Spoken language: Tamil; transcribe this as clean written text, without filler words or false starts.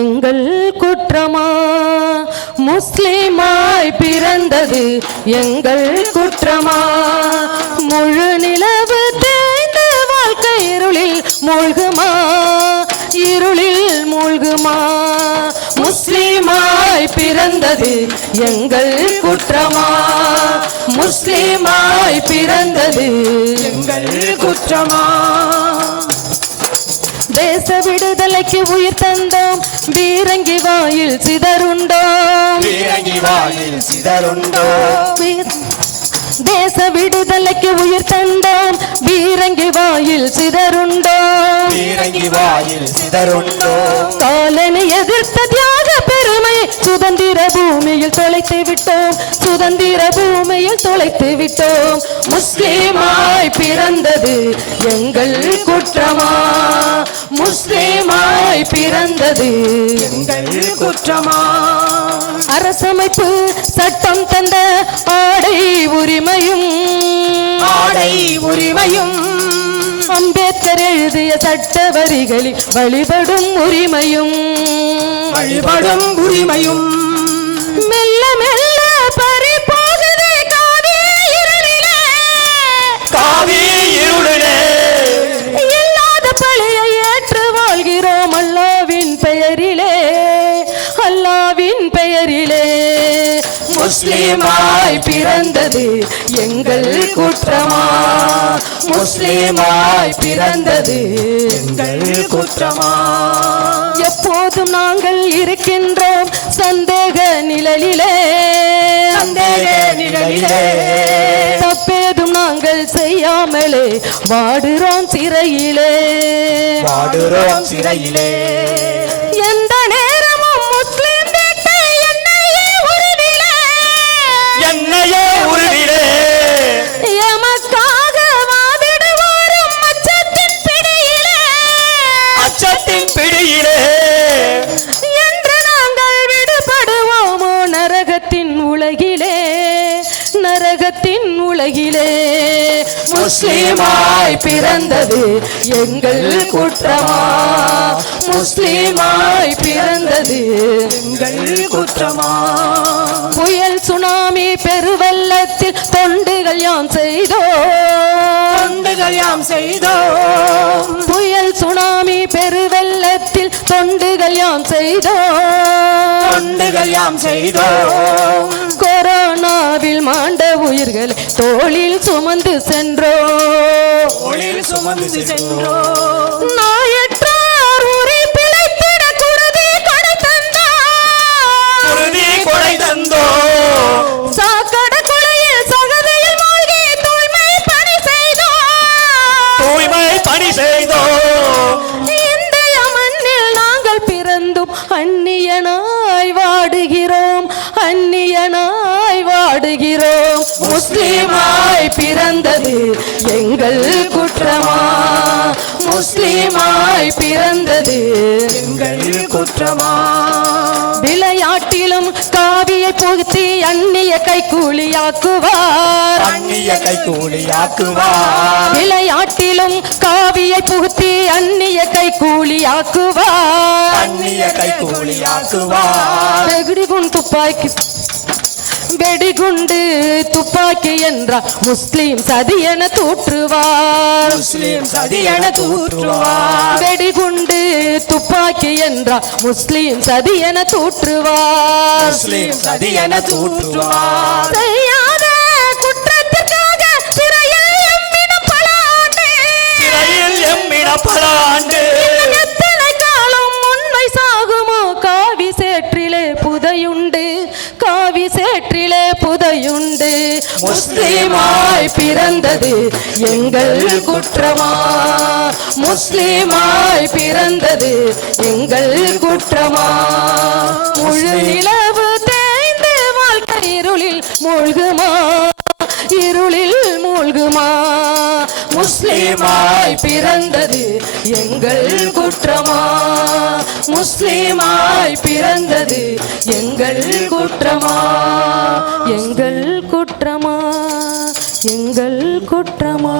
எங்கள் குற்றமா? முஸ்லிமாய் பிறந்தது எங்கள் குற்றமா? முழு நிலவு தேய்ந்த வாழ்க்கை இருளில் மூழ்குமா? இருளில் மூழ்குமா? முஸ்லிமாய் பிறந்தது எங்கள் குற்றமா? முஸ்லிமாய் பிறந்தது எங்கள் குற்றமா? தேச விடுதலைக்கு உயிர் தந்தோம், பீரங்கி வாயில் சிதறுண்டோம். பீரங்கி வாயில் சிதறுண்டோம். தேச விடுதலைக்கு உயிர் தந்தோம், பீரங்கி வாயில் சிதறுண்டோம். பீரங்கி வாயில் சிதறுண்டோம். காலனை எதிர்த்த தியாக பெருமை சுதந்திர பூமியில் தொலைத்து விட்டோம். சுதந்திர பூமியில் தொலைத்து விட்டோம். முஸ்லிமாய் பிறந்தது எங்கள் குற்றமா? முஸ்லிமாய் பிறந்தது எங்கள் குற்றமா? அரசமைப்பு சட்டம் தந்த ஆடை உரிமையும் ஆடை உரிமையும் அம்பேத்கர் எழுதிய சட்ட வரிகளில் வழிபடும் உரிமையும் வழிபடும் உரிமையும் மெல்ல மெல்ல பறி போகுதே காவி இருளிலே. காவி இருளிலே இல்லாத பழியை ஏற்று வாழ்கிறோம் அல்லாவின் பெயரிலே. அல்லாவின் பெயரிலே. முஸ்லிமாய் பிறந்தது எங்கள் குற்றமா? முஸ்லிமாய் பிறந்தது எங்கள் குற்றமா? எப்போதும் நாங்கள் இருக்கின்றோம் சந்தேக நிழலிலே. சந்தேக நிழலிலே தப்பேதும் நாங்கள் செய்யாமலே வாடுறோம் சிறையிலே. வாடுறோம் சிறையிலே. எந்த நேரமும் முஸ்லிம் வீட்டை என்னையே உருவிலே. என்னையே உருவிலே எமக்காக வாதிடுவோரும் அச்சத்தின் பிடியிலே. அச்சத்தின் பிடியிலே என்று நாங்கள் விடுபடுவோமோ நரகத்தின் உலகிலே. நரகத்தின் உலகிலே. முஸ்லிமாய் பிறந்தது எங்கள் குற்றமா? முஸ்லிமாய் பிறந்தது எங்கள் குற்றமா? புயல் சுனாமி பெருவெள்ளத்தில் தொண்டுகள் யாம் செய்தோம். தொண்டுகள் யாம் செய்தோம். புயல் சுனாமி பெருவெள்ளத்தில் தொண்டுகள் யாம் செய்தோம். தொண்டுகள் யாம் செய்தோம். கொரோனாவில் மாண்ட உயிர்களை தோளில் சுமந்து சென்றோம். தோளில் சுமந்து சென்றோம். நாயற்றார் உரி பிழைத்திட குருதி கொடை தந்தார். குருதி கொடை தந்தோம். சாக்கட குழியில் சகதியில் மூழ்கி தூய்மை பணி செய்தோம். தூய்மை பணி செய்தோம். இந்திய மண்ணில் நாங்கள் பிறந்தும் அந்நியனாய் வாடுகிறோம். அந்நியனாய் வாடுகிறோம். முஸ்லிமாய் பிறந்தது எங்கள் குற்றமா? முஸ்லிமாய் பிறந்தது எங்கள் குற்றமா? விளையாட்டிலும் காவியை புகுத்தி அந்நிய கைக்கூலியாக்குவார். அந்நிய கைக்கூலியாக்குவார். விளையாட்டிலும் காவியை புகுத்தி அந்நிய கைக்கூலியாக்குவார். அந்நிய கைக்கூலியாக்குவார். வெடிகுண்டு துப்பாக்கி வெடிகுண்டு துப்பாக்கி என்றார் முஸ்லிம் சதியென தூற்றுவார். முஸ்லிம் சதியென தூற்றுவார். வெடிகுண்டு துப்பாக்கி என்றார் முஸ்லிம் சதியென தூற்றுவார். முஸ்லிம் சதியென தூற்றுவார். செய்யாத குற்றத்திற்காக சிறையில் எம்மின பல ஆண்டு. சிறையில் எம்மின பல ஆண்டு. எத்தனை காலம் உண்மை சாகுமோ? காவி சேற்றிலே புதையுண்டு. காவி சேற்றிலே புதையுண்டு. முஸ்லிமாய் பிறந்தது எங்கள் குற்றமா? முஸ்லிமாய் பிறந்தது எங்கள் குற்றமா? முழு நிலவு தேய்ந்து வாழ்க்கை இருளில் மூழ்குமா? இருளில் மூழ்குமா? முஸ்லிமாய் பிறந்தது எங்கள் குற்றமா? முஸ்லிமாய் பிறந்தது எங்கள் குற்றமா? எங்கள் குற்றமா? எங்கள் குற்றமா?